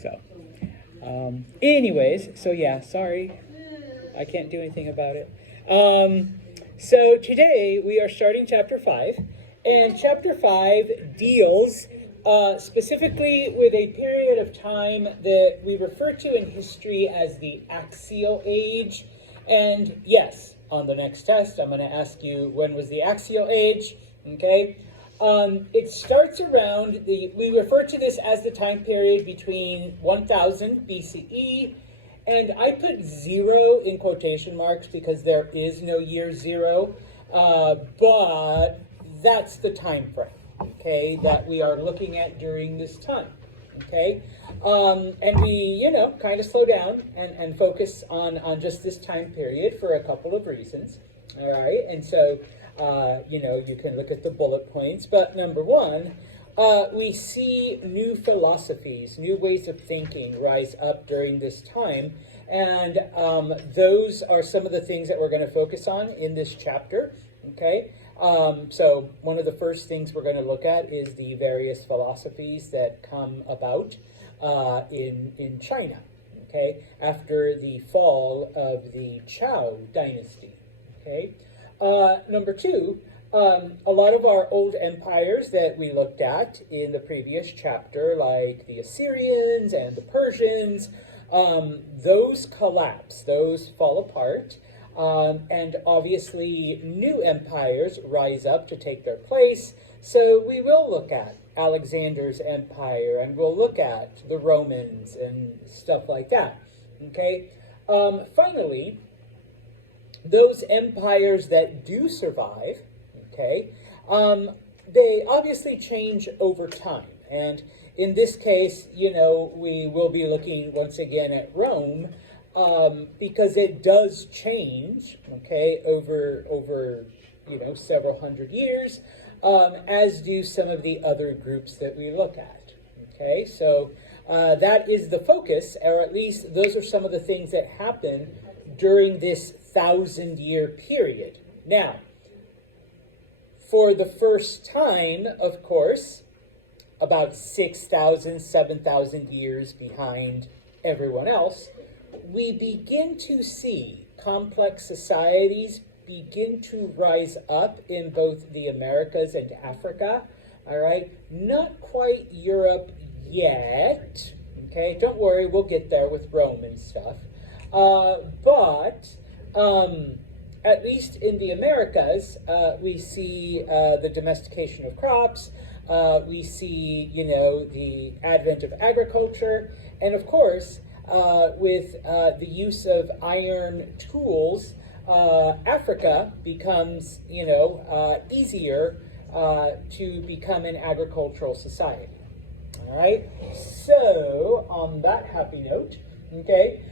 So, anyways, so yeah, sorry, I can't do anything about it. So today we are starting chapter 5, and chapter 5 deals specifically with a period of time that we refer to in history as the Axial Age. And yes, on the next test, I'm going to ask you, when was the Axial Age? Okay. It starts around we refer to this as the time period between 1000 BCE, and I put 0 in quotation marks because there is no year 0, but that's the time frame, okay, that we are looking at during this time, okay? And we, kind of slow down and focus on just this time period for a couple of reasons, all right? And so, you can look at the bullet points, but number one, we see new philosophies, new ways of thinking rise up during this time, and those are some of the things that we're going to focus on in this chapter, okay? So one of the first things we're going to look at is the various philosophies that come about in China, okay, after the fall of the Zhou dynasty, okay? Number two, a lot of our old empires that we looked at in the previous chapter, like the Assyrians and the Persians, those collapse, those fall apart, and obviously new empires rise up to take their place. So we will look at Alexander's empire, and we'll look at the Romans and stuff like that, okay? Finally, those empires that do survive, okay, they obviously change over time. And in this case, we will be looking once again at Rome, because it does change, okay, over several hundred years, as do some of the other groups that we look at, okay? So that is the focus, or at least those are some of the things that happen during this 1,000-year period. Now, for the first time, of course, about 6,000, 7,000 years behind everyone else, we begin to see complex societies begin to rise up in both the Americas and Africa, all right? Not quite Europe yet, okay? Don't worry, we'll get there with Rome and stuff. But at least in the Americas, we see the domestication of crops, we see, the advent of agriculture, and of course, with the use of iron tools, Africa becomes, easier to become an agricultural society. All right, so on that happy note, okay,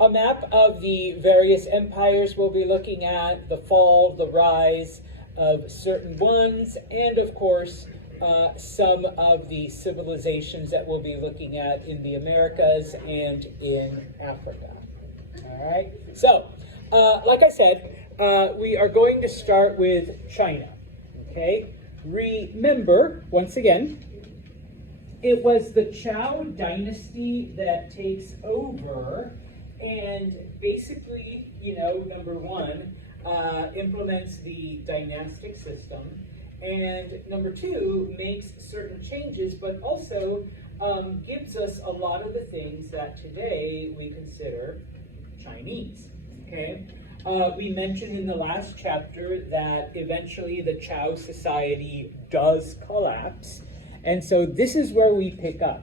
a map of the various empires we'll be looking at, the fall, the rise of certain ones, and of course, some of the civilizations that we'll be looking at in the Americas and in Africa. All right, so like I said, we are going to start with China, okay? Remember, once again, it was the Zhou dynasty that takes over and basically, number one, implements the dynastic system, and number two, makes certain changes, but also gives us a lot of the things that today we consider Chinese, okay? We mentioned in the last chapter that eventually the Zhou society does collapse, and so this is where we pick up,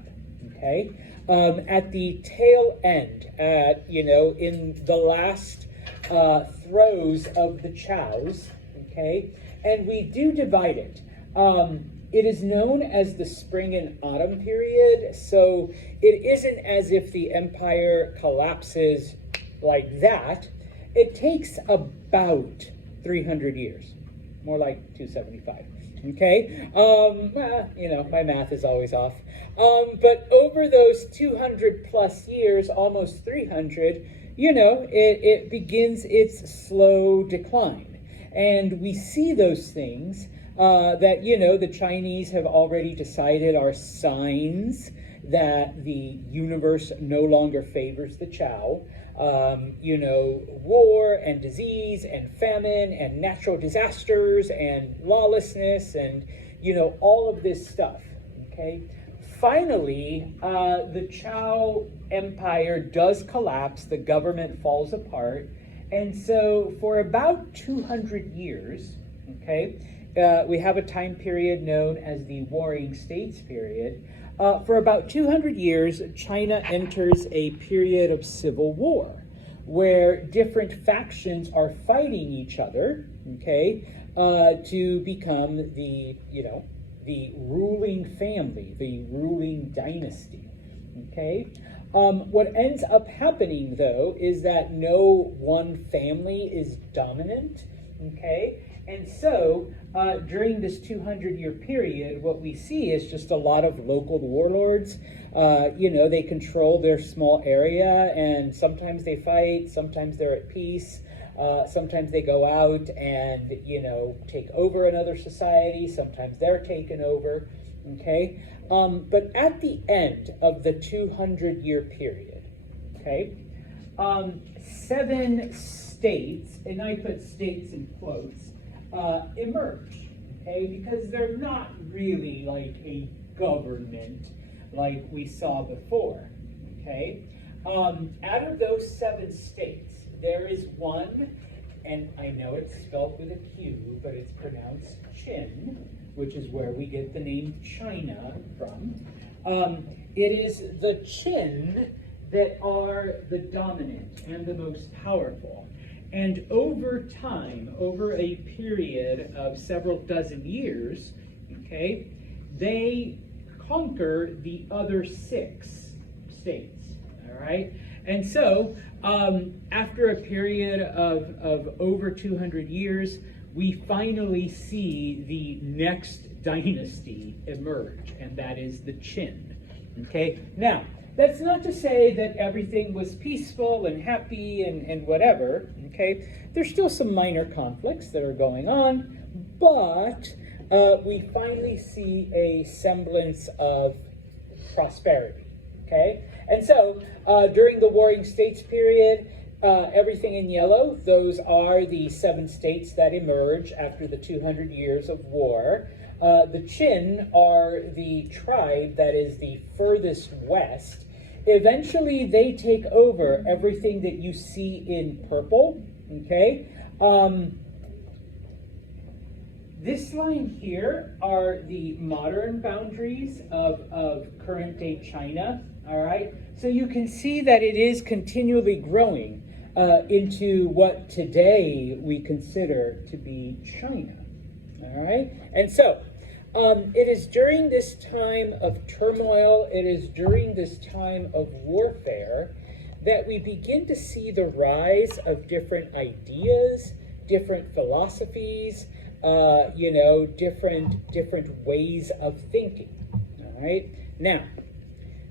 okay? At the tail end, in the last throes of the Zhous, okay? And we do divide it. It is known as the spring and autumn period, so it isn't as if the empire collapses like that. It takes about 300 years, more like 275. Okay, my math is always off. But over those 200 plus years, almost 300, it begins its slow decline. And we see those things that, you know, the Chinese have already decided are signs that the universe no longer favors the Chow. You know, war and disease and famine and natural disasters and lawlessness and, you know, all of this stuff, okay? Finally, the Chow Empire does collapse, the government falls apart, and so for about 200 years, okay, we have a time period known as the Warring States period. For about 200 years, China enters a period of civil war where different factions are fighting each other, okay, to become the, you know, the ruling family, the ruling dynasty, okay? What ends up happening, though, is that no one family is dominant, okay? And so, during this 200-year period, what we see is just a lot of local warlords. You know, they control their small area, and sometimes they fight, sometimes they're at peace, sometimes they go out and, you know, take over another society, sometimes they're taken over, okay? But at the end of the 200-year period, okay, 7 states, and I put states in quotes, emerge, okay, because they're not really like a government like we saw before, okay? Out of those 7 states, there is one, and I know it's spelled with a Q, but it's pronounced Qin, which is where we get the name China from. It is the Qin that are the dominant and the most powerful. And over time, over a period of several dozen years, okay, they conquer the other 6 states, all right? And so, after a period of over 200 years, we finally see the next dynasty emerge, and that is the Qin, okay? Now, that's not to say that everything was peaceful and happy and whatever, okay? There's still some minor conflicts that are going on, but we finally see a semblance of prosperity, okay? And so, during the Warring States period, everything in yellow, those are the 7 states that emerge after the 200 years of war. The Qin are the tribe that is the furthest west. Eventually, they take over everything that you see in purple, okay? This line here are the modern boundaries of current-day China, all right? So you can see that it is continually growing into what today we consider to be China, all right? And so, it is during this time of turmoil, it is during this time of warfare that we begin to see the rise of different ideas, different philosophies, you know, different ways of thinking, all right? Now,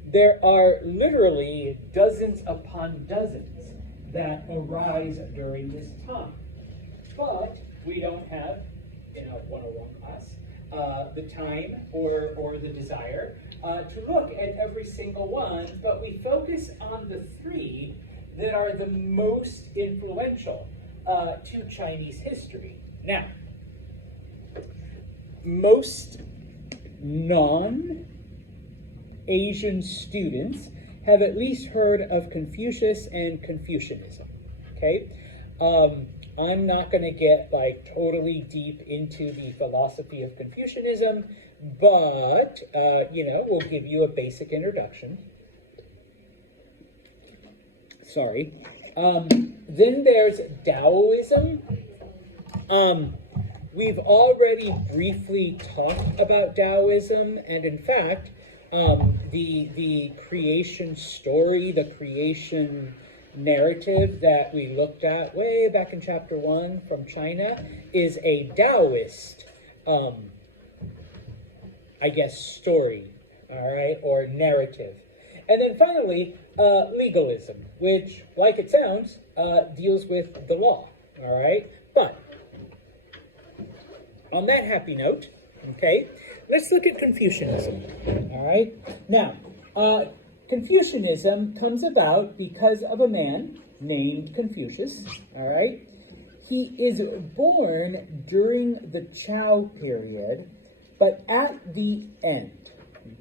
there are literally dozens upon dozens that arise during this time, but we don't have, in a 101 class, the time or the desire to look at every single one, but we focus on the 3 that are the most influential to Chinese history. Now, most non-Asian students have at least heard of Confucius and Confucianism, okay? I'm not going to get like totally deep into the philosophy of Confucianism, but, you know, we'll give you a basic introduction. Sorry. Then there's Taoism. We've already briefly talked about Taoism, and in fact, the creation story, the creation narrative that we looked at way back in chapter 1 from China is a Taoist, I guess, story, all right, or narrative. And then finally, legalism, which, like it sounds, deals with the law, all right? But On that happy note, okay, let's look at Confucianism. All right. Now, Confucianism comes about because of a man named Confucius. All right. He is born during the Chao period, but at the end,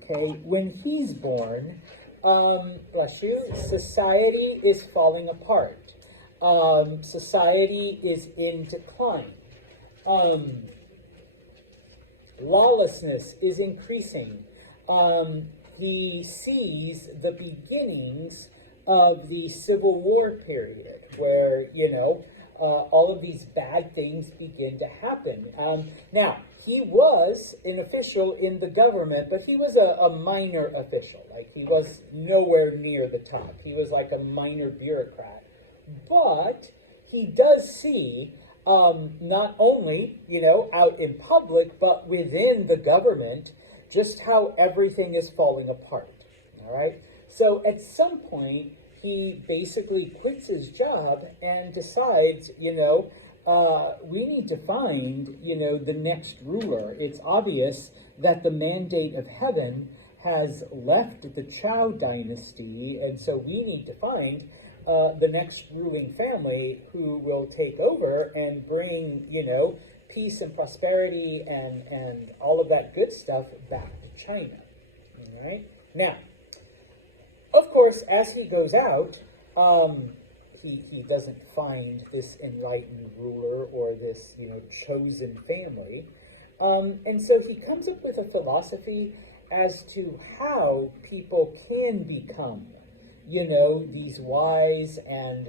okay, when he's born, bless you, society is falling apart. Society is in decline. Lawlessness is increasing. He sees the beginnings of the Civil War period, where, all of these bad things begin to happen. Now, he was an official in the government, but he was a minor official. Like, he was nowhere near the top. He was like a minor bureaucrat. But he does see, not only, out in public, but within the government, just how everything is falling apart. All right? So at some point, he basically quits his job and decides, we need to find, the next ruler. It's obvious that the mandate of heaven has left the Chao dynasty, and so we need to find the next ruling family who will take over and bring, peace and prosperity and all of that good stuff back to China. All right? Now, of course, as he goes out, he doesn't find this enlightened ruler or this, chosen family. And so he comes up with a philosophy as to how people can become, these wise and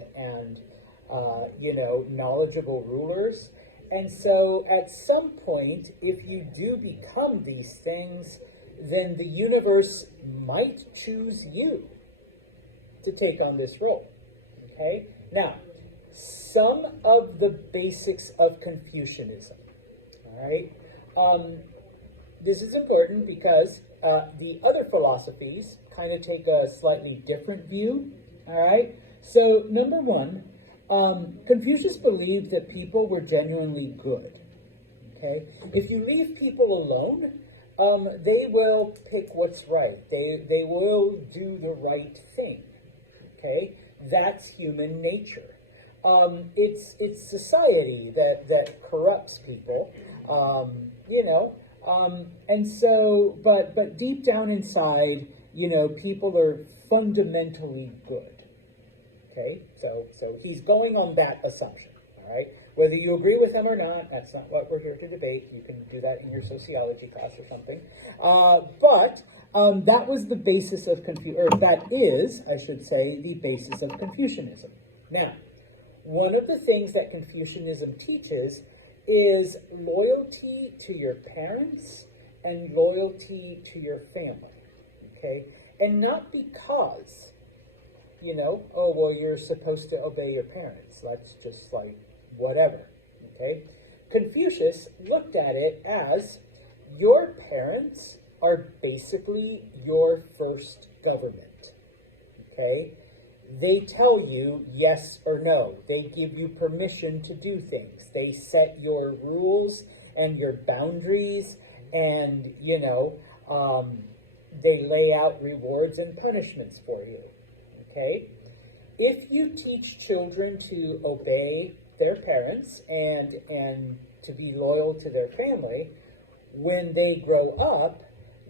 knowledgeable rulers. And so at some point, if you do become these things, then the universe might choose you to take on this role. Okay? Now, some of the basics of Confucianism. All right? This is important because the other philosophies kind of take a slightly different view. All right? So, number one, Confucius believed that people were genuinely good. Okay? If you leave people alone, they will pick what's right. They will do the right thing. Okay? That's human nature. It's society that corrupts people, and so, but deep down inside, people are fundamentally good. Okay, so he's going on that assumption. All right, whether you agree with him or not, that's not what we're here to debate. You can do that in your sociology class or something. But that was the basis of that is, I should say, the basis of Confucianism. Now, one of the things that Confucianism teaches is loyalty to your parents and loyalty to your family. Okay, and not because, oh, well, you're supposed to obey your parents. That's just like whatever. Okay, Confucius looked at it as your parents are basically your first government. Okay? They tell you yes or no. They give you permission to do things. They set your rules and your boundaries, and, they lay out rewards and punishments for you. Okay? If you teach children to obey their parents and to be loyal to their family, when they grow up,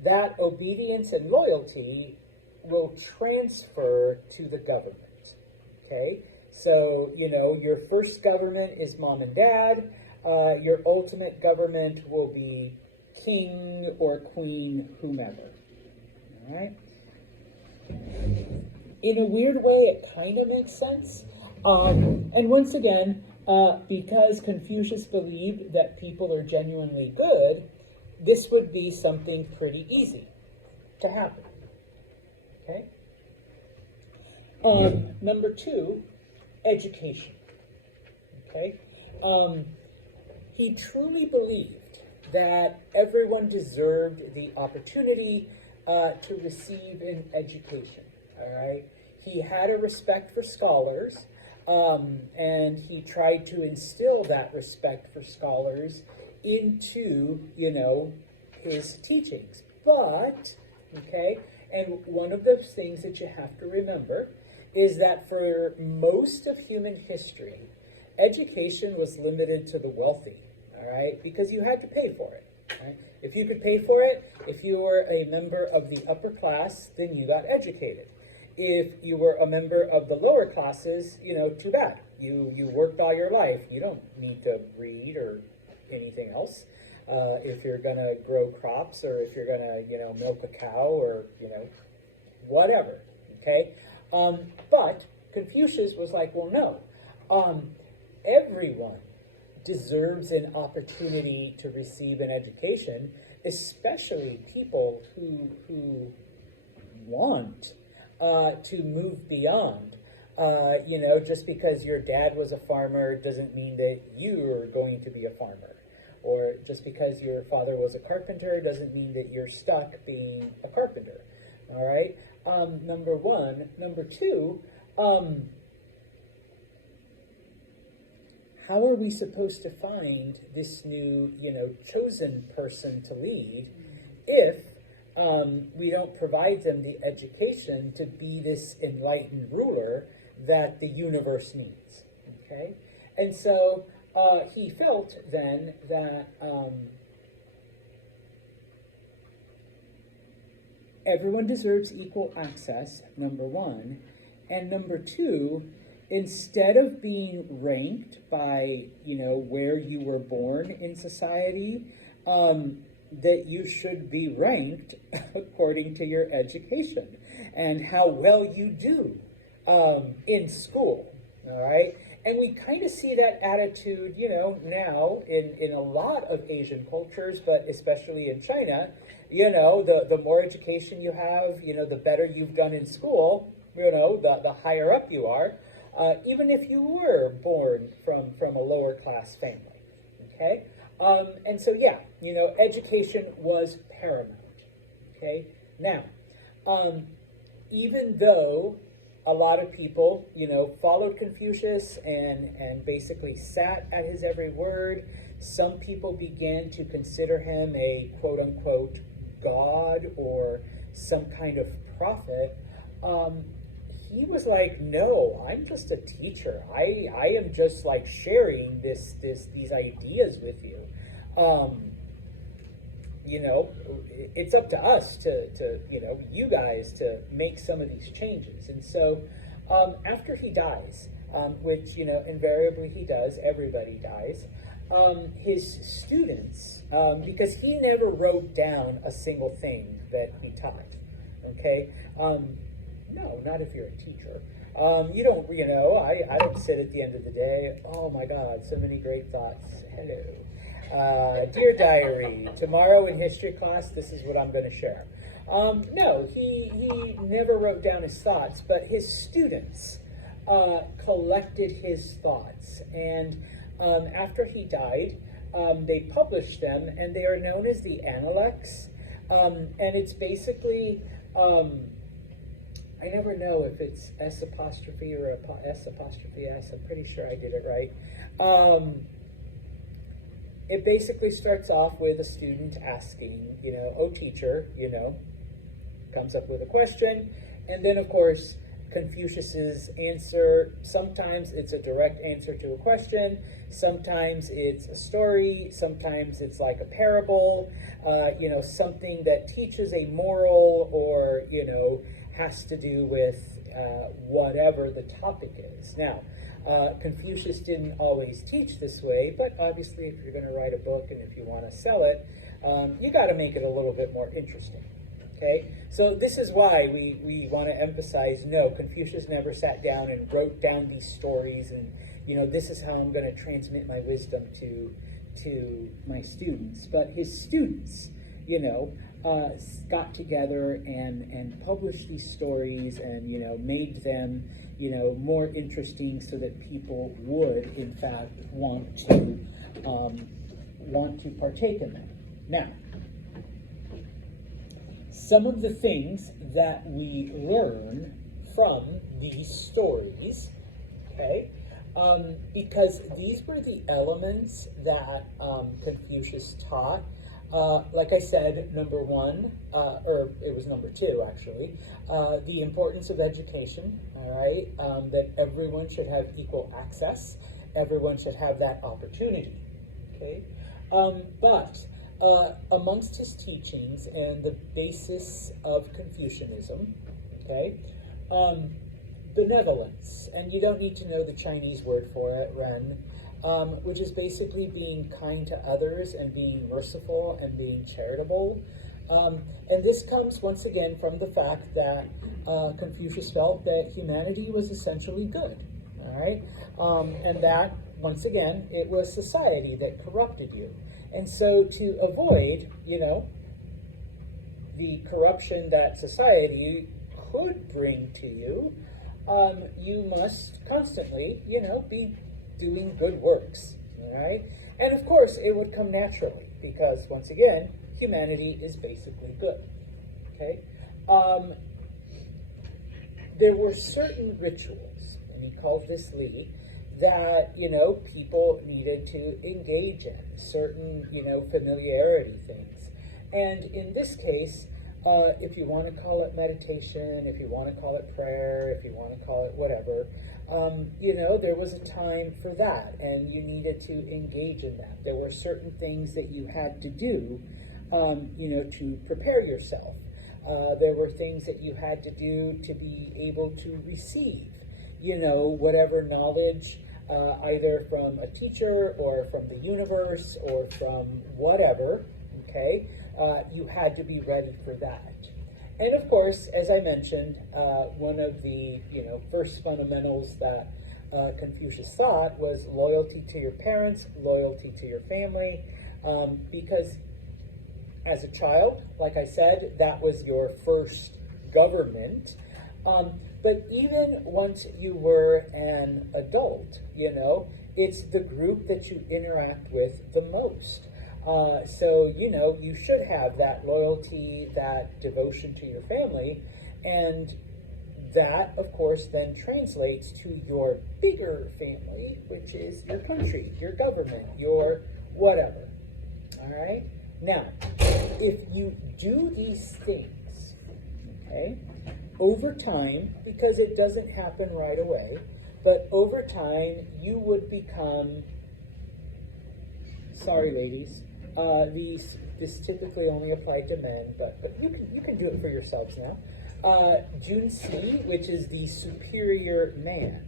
that obedience and loyalty will transfer to the government. Okay? So, your first government is mom and dad. Your ultimate government will be king or queen, whomever. All right? In a weird way, it kind of makes sense. And once again, because Confucius believed that people are genuinely good, this would be something pretty easy to happen. Okay? Number two, education. Okay? He truly believed that everyone deserved the opportunity to receive an education. All right? He had a respect for scholars, and he tried to instill that respect for scholars into, his teachings. But, okay, and one of those things that you have to remember is that for most of human history, education was limited to the wealthy, all right, because you had to pay for it. Right? If you could pay for it, if you were a member of the upper class, then you got educated. If you were a member of the lower classes, too bad. You worked all your life. You don't need to read or anything else. If you're going to grow crops, or if you're going to, milk a cow, or, whatever, okay? But Confucius was like, well, no. Everyone deserves an opportunity to receive an education, especially people who want to move beyond. Just because your dad was a farmer doesn't mean that you are going to be a farmer. Or just because your father was a carpenter doesn't mean that you're stuck being a carpenter. All right? Number one. Number two, how are we supposed to find this new, chosen person to lead if we don't provide them the education to be this enlightened ruler that the universe needs? Okay? And so he felt then that everyone deserves equal access, number one. And number two, instead of being ranked by, where you were born in society, that you should be ranked according to your education and how well you do in school, all right? And we kind of see that attitude, now in a lot of Asian cultures, but especially in China. The more education you have, the better you've done in school, the higher up you are. Even if you were born from a lower class family, okay? And so, yeah, education was paramount, okay? Now, even though a lot of people, followed Confucius and basically sat at his every word, some people began to consider him a quote-unquote god or some kind of prophet. He was like, no, I'm just a teacher. I am just like sharing these ideas with you. It's up to us to you guys to make some of these changes. And so after he dies, which, invariably he does, everybody dies, his students, because he never wrote down a single thing that he taught, okay? No, not if you're a teacher. You don't, I don't sit at the end of the day, oh my God, so many great thoughts. Hello. Dear diary, tomorrow in history class, this is what I'm going to share. No, he never wrote down his thoughts, but his students collected his thoughts. And after he died, they published them, and they are known as the Analects. And it's basically... I never know if it's S apostrophe or S apostrophe S. I'm pretty sure I did it right. It basically starts off with a student asking, oh teacher, comes up with a question. And then, of course, Confucius's answer, sometimes it's a direct answer to a question. Sometimes it's a story. Sometimes it's like a parable, something that teaches a moral or, has to do with whatever the topic is. Now, Confucius didn't always teach this way, but obviously if you're going to write a book and if you want to sell it, you got to make it a little bit more interesting, okay? So this is why we want to emphasize, no, Confucius never sat down and wrote down these stories and, this is how I'm going to transmit my wisdom to my students. But his students, got together and published these stories and, made them, more interesting so that people would, in fact, want to partake in them. Now, some of the things that we learn from these stories, okay, because these were the elements that Confucius taught. Like I said, number one, or it was number two actually, the importance of education, all right, that everyone should have equal access, everyone should have that opportunity, okay? But amongst his teachings and the basis of Confucianism, okay, benevolence, and you don't need to know the Chinese word for it, Ren, which is basically being kind to others and being merciful and being charitable. And this comes once again from the fact that Confucius felt that humanity was essentially good, all right? And that, once again, it was society that corrupted you. And so to avoid, the corruption that society could bring to you, you must constantly, be doing good works, all right? And of course, it would come naturally because, once again, humanity is basically good, okay? There were certain rituals, and he called this Li, that, people needed to engage in, certain, familiarity things. And in this case, if you want to call it meditation, if you want to call it prayer, if you want to call it whatever, there was a time for that, and you needed to engage in that. There were certain things that you had to do, to prepare yourself. There were things that you had to do to be able to receive, whatever knowledge, either from a teacher or from the universe or from whatever, okay? You had to be ready for that. And of course, as I mentioned, one of the first fundamentals that Confucius thought was loyalty to your parents, loyalty to your family, because as a child, like I said, that was your first government. But even once you were an adult, it's the group that you interact with the most. So, you should have that loyalty, that devotion to your family, and that, of course, then translates to your bigger family, which is your country, your government, your whatever, all right? Now, if you do these things, okay, over time, because it doesn't happen right away, but over time, you would become, sorry, ladies, this typically only applied to men, but you can do it for yourselves now. Jun Si, which is the superior man,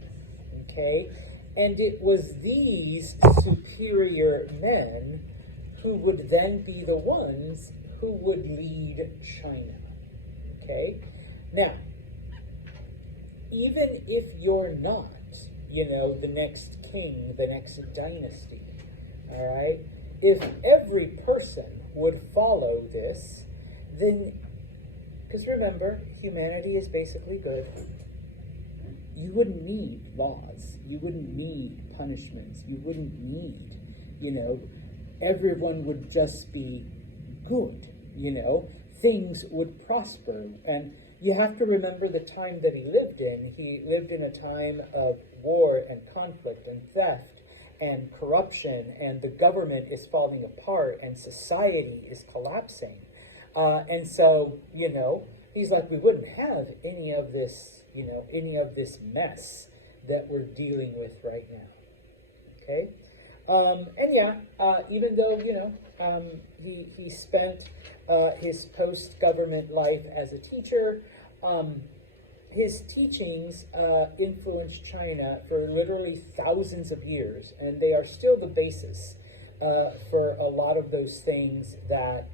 okay? And it was these superior men who would then be the ones who would lead China, okay? Now, even if you're not, the next king, the next dynasty, all right? If every person would follow this, then, because remember, humanity is basically good, you wouldn't need laws, you wouldn't need punishments, you wouldn't need, everyone would just be good, things would prosper. And you have to remember the time that he lived in. He lived in a time of war and conflict and theft and corruption, and the government is falling apart and society is collapsing. And so, he's like, we wouldn't have any of this, mess that we're dealing with right now. Okay? And yeah, even though, he spent his post-government life as a teacher, his teachings influenced China for literally thousands of years, and they are still the basis for a lot of those things that,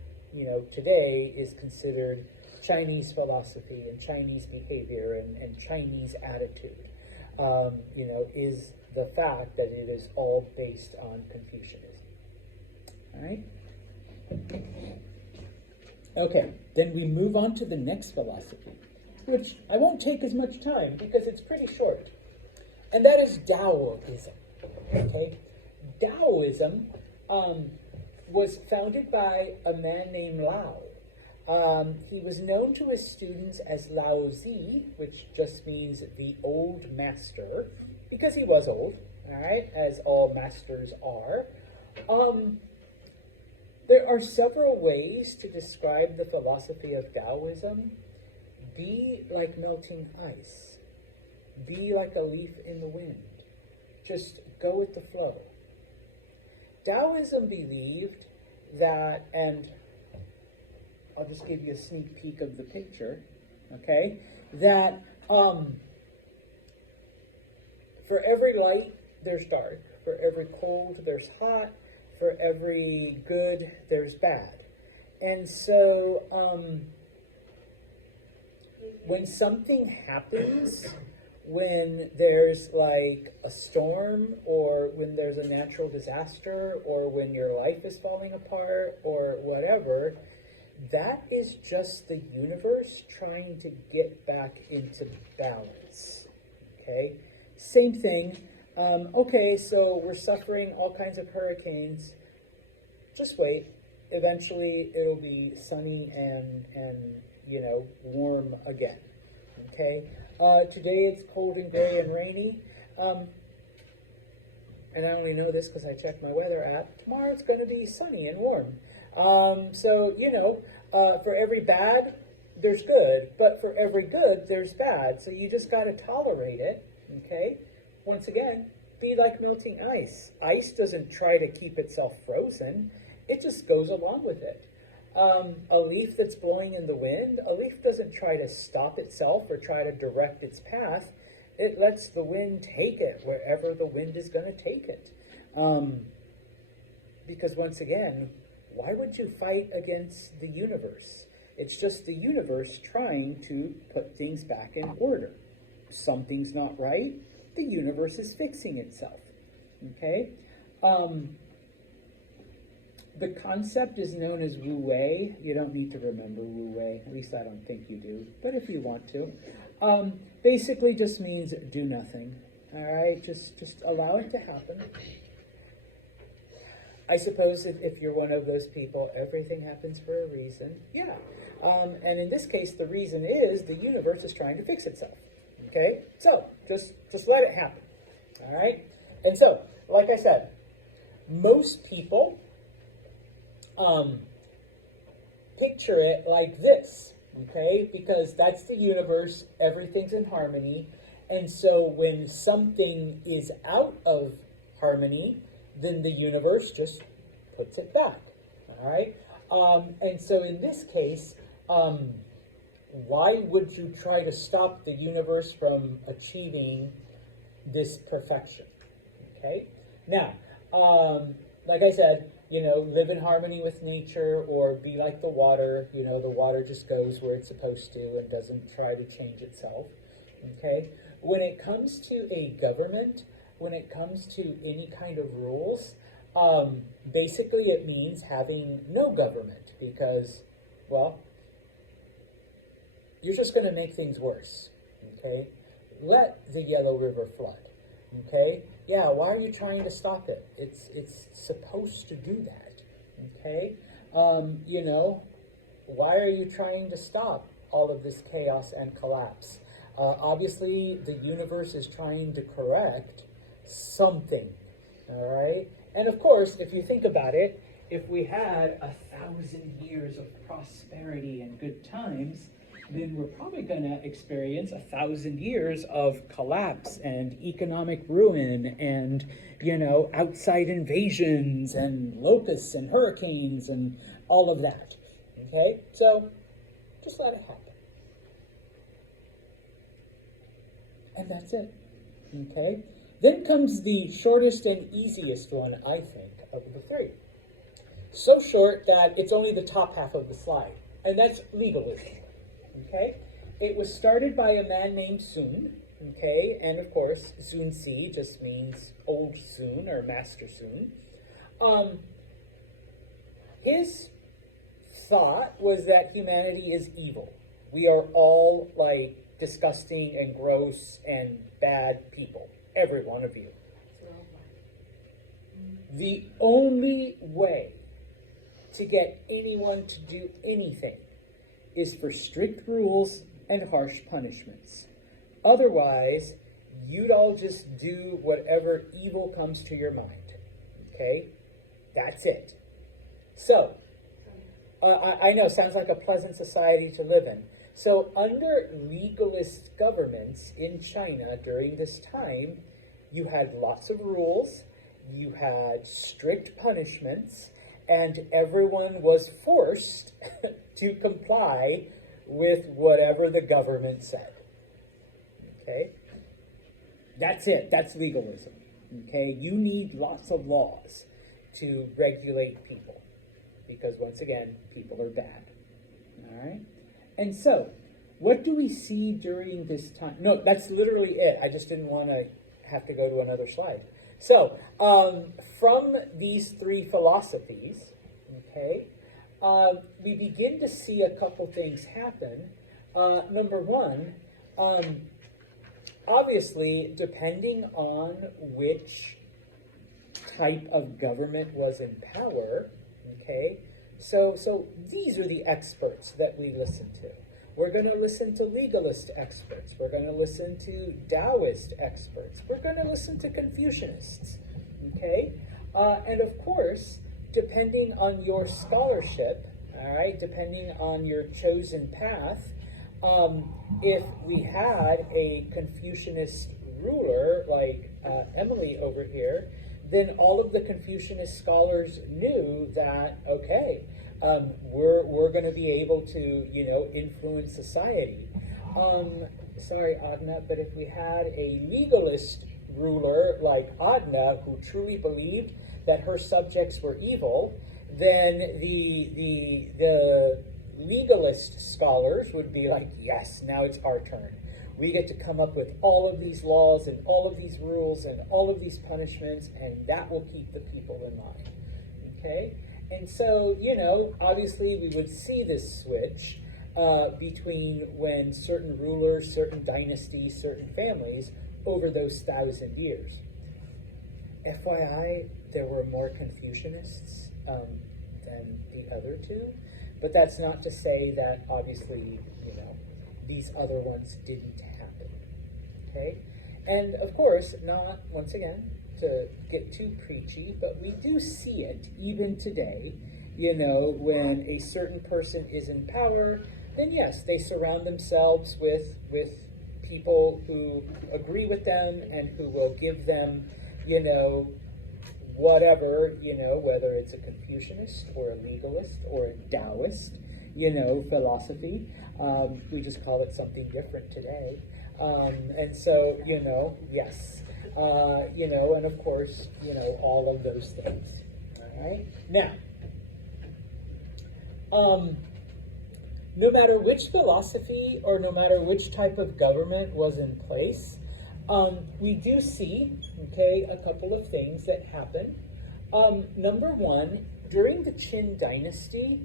today is considered Chinese philosophy and Chinese behavior and Chinese attitude, is the fact that it is all based on Confucianism. All right? Okay, then we move on to the next philosophy, which I won't take as much time because it's pretty short, and that is Taoism. Okay? Taoism was founded by a man named Lao. He was known to his students as Lao Zi, which just means the old master, because he was old, all right, as all masters are. There are several ways to describe the philosophy of Taoism. Be like melting ice. Be like a leaf in the wind. Just go with the flow. Taoism believed that, and I'll just give you a sneak peek of the picture, okay, that for every light, there's dark. For every cold, there's hot. For every good, there's bad. And so when something happens, when there's like a storm, or when there's a natural disaster, or when your life is falling apart, or whatever, that is just the universe trying to get back into balance. Okay? Same thing. Okay, so we're suffering all kinds of hurricanes. Just wait. Eventually it'll be sunny and warm again. Okay? Today it's cold and gray and rainy. And I only know this because I checked my weather app. Tomorrow it's going to be sunny and warm. For every bad, there's good. But for every good, there's bad. So you just got to tolerate it. Okay? Once again, be like melting ice. Ice doesn't try to keep itself frozen. It just goes along with it. A leaf that's blowing in the wind, a leaf doesn't try to stop itself or try to direct its path. It lets the wind take it wherever the wind is going to take it. Because once again, why would you fight against the universe? It's just the universe trying to put things back in order. Something's not right, the universe is fixing itself. Okay? The concept is known as Wu Wei. You don't need to remember Wu Wei. At least I don't think you do. But if you want to. Basically just means do nothing. All right? Just allow it to happen. I suppose if you're one of those people, everything happens for a reason. Yeah. And in this case, the reason is the universe is trying to fix itself. Okay? So, just let it happen. All right? And so, like I said, most people picture it like this, okay? Because that's the universe, everything's in harmony. And so when something is out of harmony, then the universe just puts it back, all right? And so in this case, why would you try to stop the universe from achieving this perfection, okay? Now, like I said, live in harmony with nature, or be like the water. The water just goes where it's supposed to and doesn't try to change itself, okay? When it comes to a government, when it comes to any kind of rules, basically it means having no government, because, well, you're just going to make things worse, okay? Let the Yellow River flood, okay? Yeah, why are you trying to stop it? It's supposed to do that, okay? Why are you trying to stop all of this chaos and collapse? Obviously, the universe is trying to correct something, all right? And of course, if you think about it, if we had 1,000 years of prosperity and good times, then we're probably going to experience 1,000 years of collapse and economic ruin and, outside invasions and locusts and hurricanes and all of that, okay? So just let it happen. And that's it, okay? Then comes the shortest and easiest one, I think, of the three. So short that it's only the top half of the slide, and that's legalism. Okay, it was started by a man named Sun. Okay, and of course, Sun Si just means old Sun or Master Sun. His thought was that humanity is evil. We are all like disgusting and gross and bad people. Every one of you. The only way to get anyone to do anything is for strict rules and harsh punishments. Otherwise, you'd all just do whatever evil comes to your mind. Okay? That's it. So, I know, sounds like a pleasant society to live in. So, under legalist governments in China during this time, you had lots of rules, you had strict punishments, and everyone was forced to comply with whatever the government said. Okay? That's it. That's legalism. Okay? You need lots of laws to regulate people because, once again, people are bad. All right? And so, what do we see during this time? No, that's literally it. I just didn't want to have to go to another slide. So, from these three philosophies, okay, we begin to see a couple things happen. Number one, obviously, depending on which type of government was in power, okay, so these are the experts that we listen to. We're going to listen to legalist experts. We're going to listen to Taoist experts. We're going to listen to Confucianists, okay? And of course, depending on your scholarship, all right, depending on your chosen path, if we had a Confucianist ruler like Emily over here, then all of the Confucianist scholars knew that, okay, we're going to be able to, influence society. Sorry, Adna, but if we had a legalist ruler like Adna who truly believed that her subjects were evil, then the legalist scholars would be like, yes, now it's our turn. We get to come up with all of these laws and all of these rules and all of these punishments, and that will keep the people in line. Okay? And so, obviously we would see this switch between when certain rulers, certain dynasties, certain families over those 1,000 years. FYI, there were more Confucianists than the other two, but that's not to say that obviously, these other ones didn't happen. Okay? And of course, not, once again, to get too preachy, but we do see it even today, when a certain person is in power, then yes, they surround themselves with people who agree with them and who will give them, whatever, whether it's a Confucianist or a legalist or a Taoist, philosophy. We just call it something different today. And so, yes. And of course, all of those things. All right? Now, no matter which philosophy or no matter which type of government was in place, we do see, a couple of things that happen. Number one, during the Qin dynasty,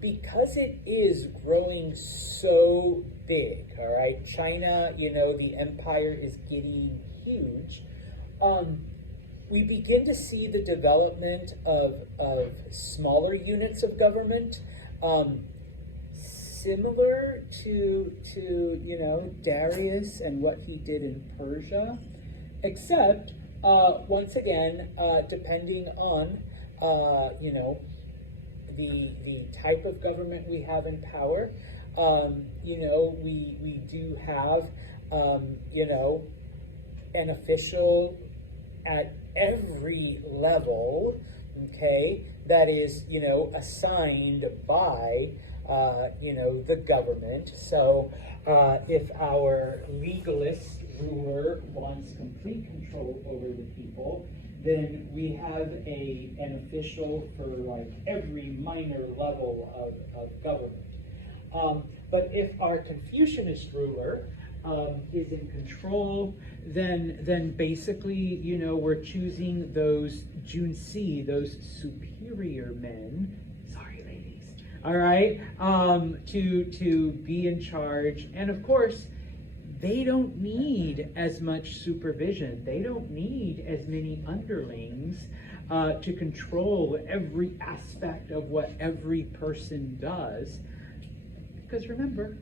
because it is growing so big, all right, China, the empire is getting huge, we begin to see the development of smaller units of government, similar to Darius and what he did in Persia, except once again, depending on the type of government we have in power, we do have an official at every level, that is assigned by the government. So if our legalist ruler wants complete control over the people, then we have an official for like every minor level of government. But if our Confucianist ruler is in control, then basically, we're choosing those junci, those superior men. Sorry, ladies. All right, to be in charge, and of course, they don't need as much supervision. They don't need as many underlings to control every aspect of what every person does. Because remember,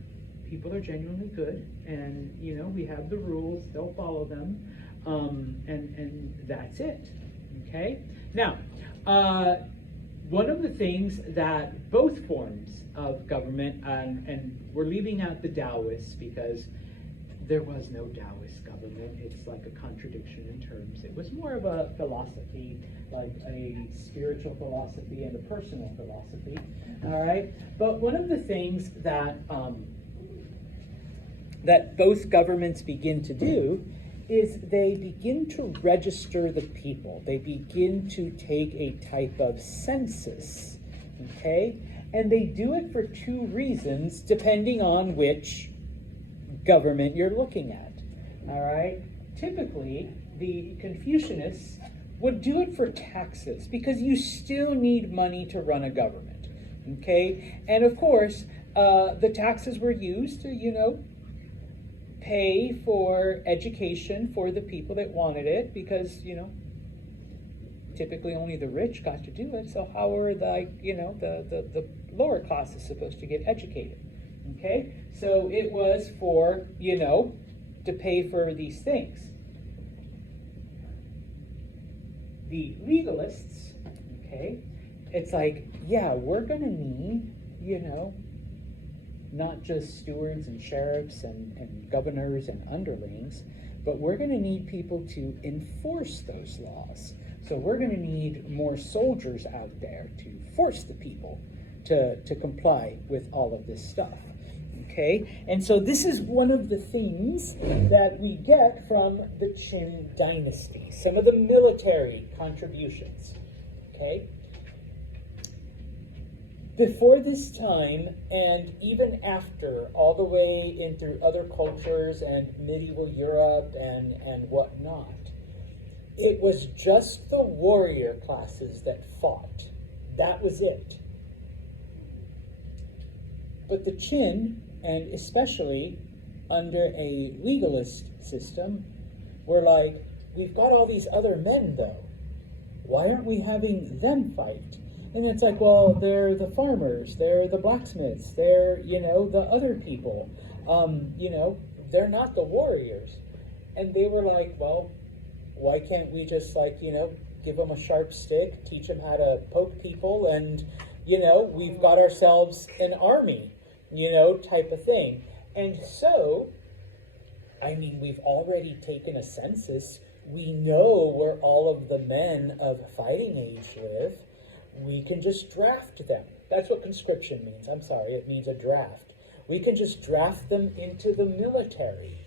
people are genuinely good, and we have the rules, they'll follow them, and that's it. Okay. Now, one of the things that both forms of government, and we're leaving out the Taoists because there was no Taoist government. It's like a contradiction in terms. It was more of a philosophy, like a spiritual philosophy and a personal philosophy. All right. But one of the things that that both governments begin to do is they begin to register the people. They begin to take a type of census. Okay. And they do it for two reasons, depending on which government you're looking at. All right. Typically, the Confucianists would do it for taxes because you still need money to run a government. Okay. And of course, the taxes were used to, pay for education for the people that wanted it because, typically only the rich got to do it. So how are the lower classes supposed to get educated? Okay, so it was for, to pay for these things. The legalists, okay, it's like, yeah, we're going to need, not just stewards and sheriffs and governors and underlings, but we're going to need people to enforce those laws. So we're going to need more soldiers out there to force the people to comply with all of this stuff. Okay, and so this is one of the things that we get from the Qin dynasty, some of the military contributions. Okay, before this time, and even after, all the way in through other cultures and medieval Europe and whatnot, it was just the warrior classes that fought. That was it. But the Qin, and especially under a legalist system, were like, we've got all these other men though. Why aren't we having them fight? And it's like, well, they're the farmers, they're the blacksmiths, they're, the other people. They're not the warriors. And they were like, well, why can't we just give them a sharp stick, teach them how to poke people, and, we've got ourselves an army, type of thing. And so, we've already taken a census. We know where all of the men of fighting age live. We can just draft them. That's what conscription means. I'm sorry, it means a draft. We can just draft them into the military,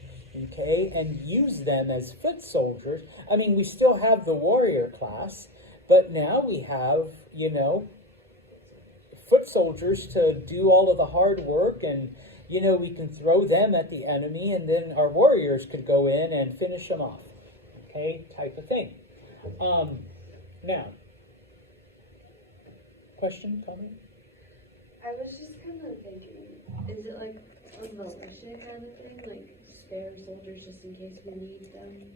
okay, and use them as foot soldiers. We still have the warrior class, but now we have, foot soldiers to do all of the hard work, and, we can throw them at the enemy, and then our warriors could go in and finish them off, okay, type of thing. Now, question, comment? I was just kind of thinking, is it like a militia kind of thing, like spare soldiers just in case we need them?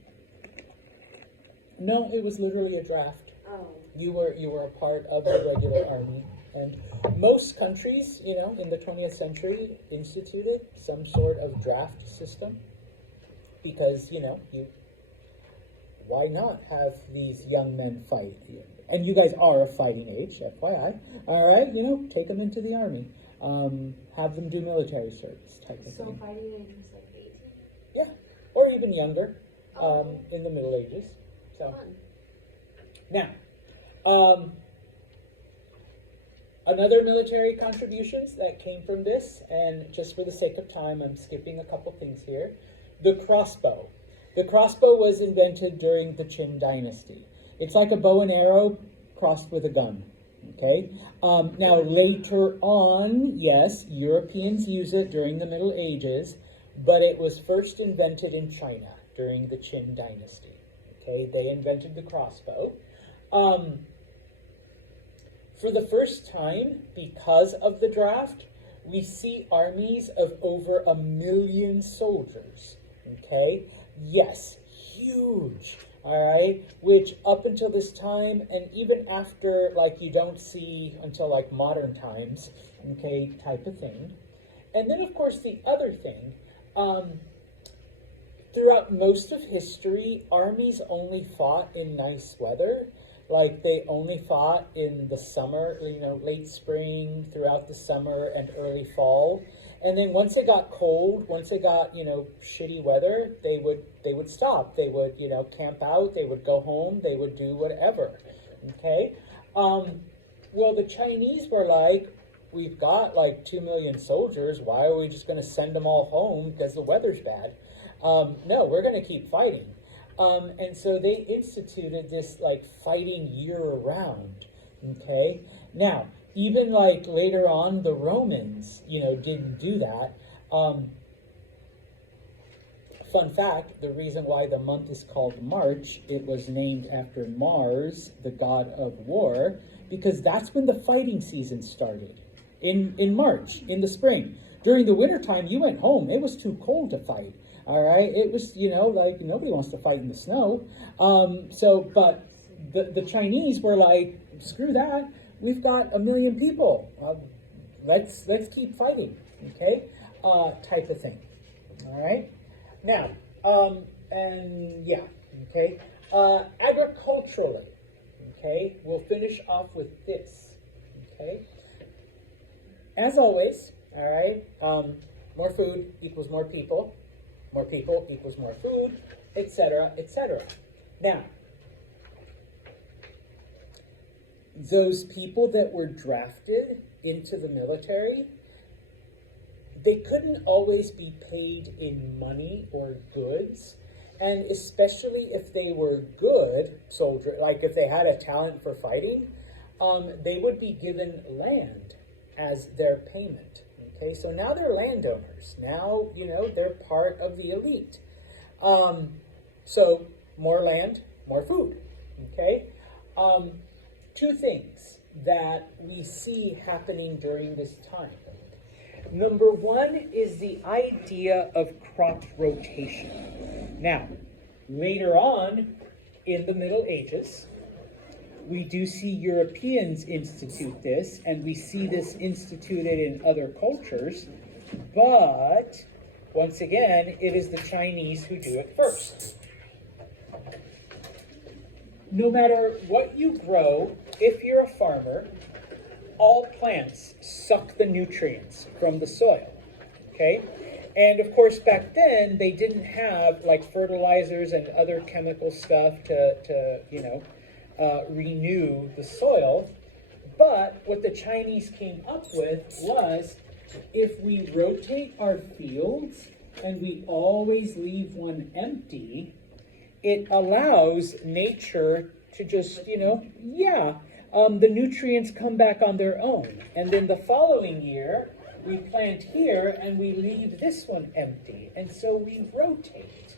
No, it was literally a draft. Oh. You were a part of the regular army, and most countries, in the 20th century, instituted some sort of draft system because why not have these young men fight? And you guys are of fighting age, FYI. All right, take them into the army. Have them do military service type of thing. So fighting age is like 18? Yeah, or even younger, in the Middle Ages. So Fun. now, another military contributions that came from this, and just for the sake of time, I'm skipping a couple things here. The crossbow. The crossbow was invented during the Qin dynasty. It's like a bow and arrow crossed with a gun, okay? Now, later on, yes, Europeans use it during the Middle Ages, but it was first invented in China during the Qin dynasty, okay? They invented the crossbow. For the first time, because of the draft, we see armies of over 1 million soldiers, okay? Yes, huge. All right, which up until this time, and even after, you don't see until modern times, okay, type of thing. And then, of course, the other thing, throughout most of history, armies only fought in nice weather. Like they only fought in the summer, late spring, throughout the summer and early fall. And then once it got cold, once it got, shitty weather, they would stop. They would, camp out, they would go home, they would do whatever. Okay? Well, the Chinese were like, we've got like 2 million soldiers. Why are we just going to send them all home because the weather's bad? No, we're going to keep fighting. And so they instituted this like fighting year round. Okay. Now, even like later on, the Romans, didn't do that. Fun fact, the reason why the month is called March, it was named after Mars, the god of war, because that's when the fighting season started. In March, in the spring. During the wintertime, you went home. It was too cold to fight. All right. It was, like nobody wants to fight in the snow. But the Chinese were like, screw that. We've got 1 million people. Let's keep fighting. Okay. Type of thing. All right. Now, okay. Agriculturally, okay, we'll finish off with this. Okay. As always, all right, more food equals more people equals more food, etc., etc. Now, those people that were drafted into the military, they couldn't always be paid in money or goods, and especially if they were good soldiers, like if they had a talent for fighting, they would be given land as their payment. Okay, so now they're landowners. Now, they're part of the elite. So more land, more food. Okay, two things that we see happening during this time. Number one is the idea of crop rotation. Now, later on in the Middle Ages, we do see Europeans institute this, and we see this instituted in other cultures, but once again, it is the Chinese who do it first. No matter what you grow, if you're a farmer, all plants suck the nutrients from the soil, okay? And of course, back then, they didn't have like fertilizers and other chemical stuff to renew the soil. But what the Chinese came up with was, if we rotate our fields and we always leave one empty, it allows nature to just, the nutrients come back on their own. And then the following year, we plant here and we leave this one empty. And so we rotate.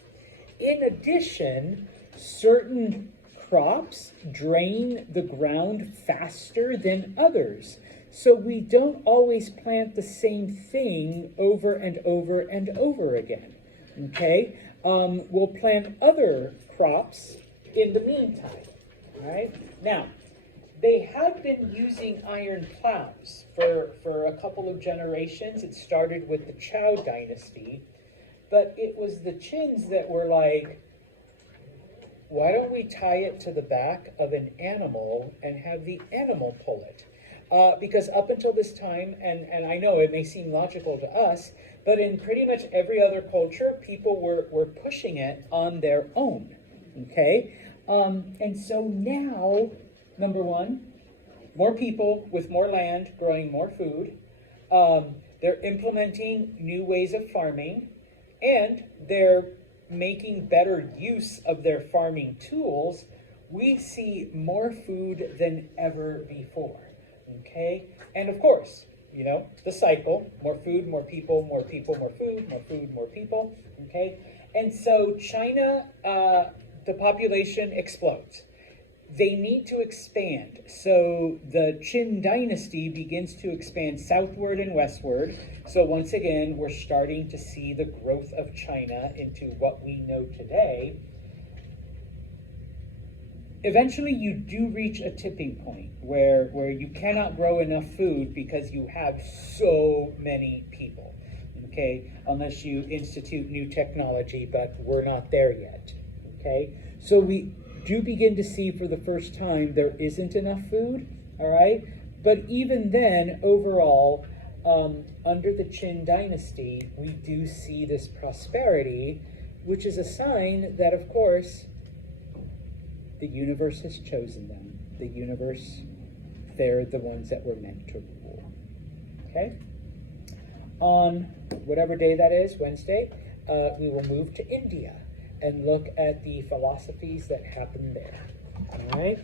In addition, certain crops drain the ground faster than others. So we don't always plant the same thing over and over and over again. Okay? We'll plant other crops in the meantime. All right? Now, they had been using iron plows for a couple of generations. It started with the Zhou dynasty, but it was the Qins that were like, why don't we tie it to the back of an animal and have the animal pull it? Because up until this time, and I know it may seem logical to us, but in pretty much every other culture, people were pushing it on their own, okay? And so now, number one, more people with more land growing more food. They're implementing new ways of farming, and they're making better use of their farming tools. We see more food than ever before, okay? And of course, the cycle, more food, more people, more people, more food, more food, more people, okay? And so China, the population explodes. They need to expand. So the Qin dynasty begins to expand southward and westward. So once again, we're starting to see the growth of China into what we know today. Eventually, you do reach a tipping point where you cannot grow enough food because you have so many people. okay, unless you institute new technology, but we're not there yet, okay? So we do begin to see for the first time there isn't enough food, all right? But even then, overall, under the Qin dynasty, we do see this prosperity, which is a sign that, of course, the universe has chosen them. The universe, they're the ones that were meant to rule, okay? On whatever day that is, Wednesday, we will move to India and look at the philosophies that happened there, all right?